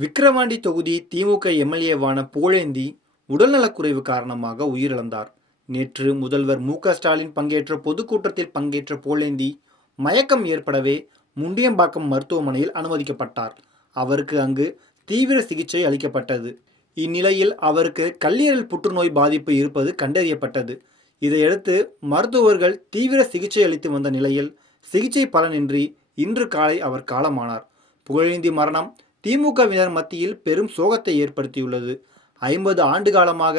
விக்கிரவாண்டி தொகுதி திமுக எம்எல்ஏவான புகழேந்தி உடல்நலக்குறைவு காரணமாக உயிரிழந்தார். நேற்று முதல்வர் மு.க.ஸ்டாலின் பங்கேற்ற பொதுக்கூட்டத்தில் பங்கேற்ற புகழேந்தி மயக்கம் ஏற்படவே முண்டியம்பாக்கம் மருத்துவமனையில் அனுமதிக்கப்பட்டார். அவருக்கு அங்கு தீவிர சிகிச்சை அளிக்கப்பட்டது. இந்நிலையில் அவருக்கு கல்லீரல் புற்றுநோய் பாதிப்பு இருப்பது கண்டறியப்பட்டது. இதையடுத்து மருத்துவர்கள் தீவிர சிகிச்சை அளித்து வந்த நிலையில் சிகிச்சை பலனின்றி இன்று காலை அவர் காலமானார். புகழேந்தி மரணம் திமுகவினர் மத்தியில் பெரும் சோகத்தை ஏற்படுத்தியுள்ளது. 50 ஆண்டு காலமாக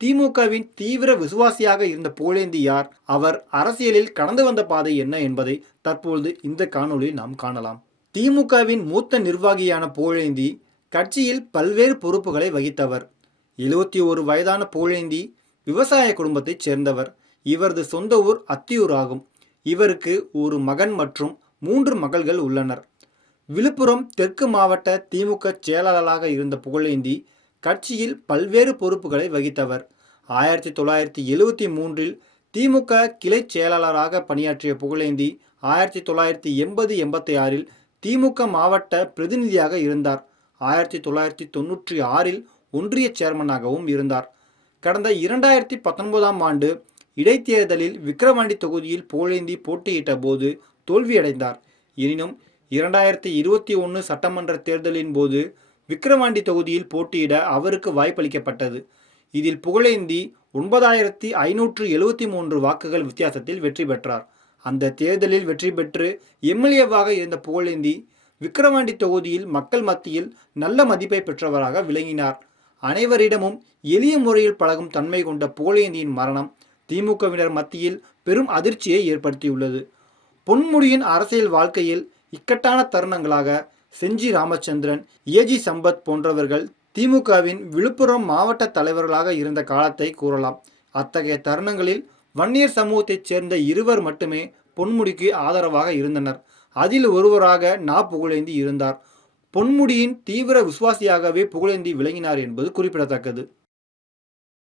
திமுகவின் தீவிர விசுவாசியாக இருந்த புகழேந்தி யார், அவர் அரசியலில் கடந்து வந்த பாதை என்ன என்பதை தற்பொழுது இந்த காணொலியில் நாம் காணலாம். திமுகவின் மூத்த நிர்வாகியான புகழேந்தி கட்சியில் பல்வேறு பொறுப்புகளை வகித்தவர். 71 வயதான புகழேந்தி விவசாய குடும்பத்தைச் சேர்ந்தவர். இவரது சொந்த ஊர் அத்தியூர் ஆகும். இவருக்கு ஒரு மகன் மற்றும் 3 மகள்கள் உள்ளனர். விழுப்புரம் தெற்கு மாவட்ட திமுக செயலாளராக இருந்த புகழேந்தி கட்சியில் பல்வேறு பொறுப்புகளை வகித்தவர். 1973இல் திமுக கிளை செயலாளராக பணியாற்றிய புகழேந்தி 1980-86இல் திமுக மாவட்ட பிரதிநிதியாக இருந்தார். 1996இல் ஒன்றிய சேர்மனாகவும் இருந்தார். கடந்த 2019ஆம் ஆண்டு இடைத்தேர்தலில் விக்கிரவாண்டி தொகுதியில் புகழேந்தி போட்டியிட்ட போது தோல்வியடைந்தார். எனினும் 2021 சட்டமன்ற தேர்தலின் போது விக்கிரவாண்டி தொகுதியில் போட்டியிட அவருக்கு வாய்ப்பளிக்கப்பட்டது. இதில் புகழேந்தி 9573 வாக்குகள் வித்தியாசத்தில் வெற்றி பெற்றார். அந்த தேர்தலில் வெற்றி பெற்று எம்எல்ஏவாக இருந்த புகழேந்தி விக்கிரவாண்டி தொகுதியில் மக்கள் மத்தியில் நல்ல மதிப்பை பெற்றவராக விளங்கினார். அனைவரிடமும் எளிய முறையில் பழகும் தன்மை கொண்ட புகழேந்தியின் மரணம் திமுகவினர் மத்தியில் பெரும் அதிர்ச்சியை ஏற்படுத்தியுள்ளது. பொன்முடியின் அரசியல் வாழ்க்கையில் இக்கட்டான தருணங்களாக செஞ்சி ராமச்சந்திரன், ஏஜி சம்பத் போன்றவர்கள் திமுகவின் விழுப்புரம் மாவட்ட தலைவர்களாக இருந்த காலத்தை கூறலாம். அத்தகைய தருணங்களில் வன்னியர் சமூகத்தைச் சேர்ந்த 2 மட்டுமே பொன்முடிக்கு ஆதரவாக இருந்தனர். அதில் ஒருவராக புகழேந்தி இருந்தார். பொன்முடியின் தீவிர விசுவாசியாகவே புகழேந்தி விளங்கினார் என்பது குறிப்பிடத்தக்கது.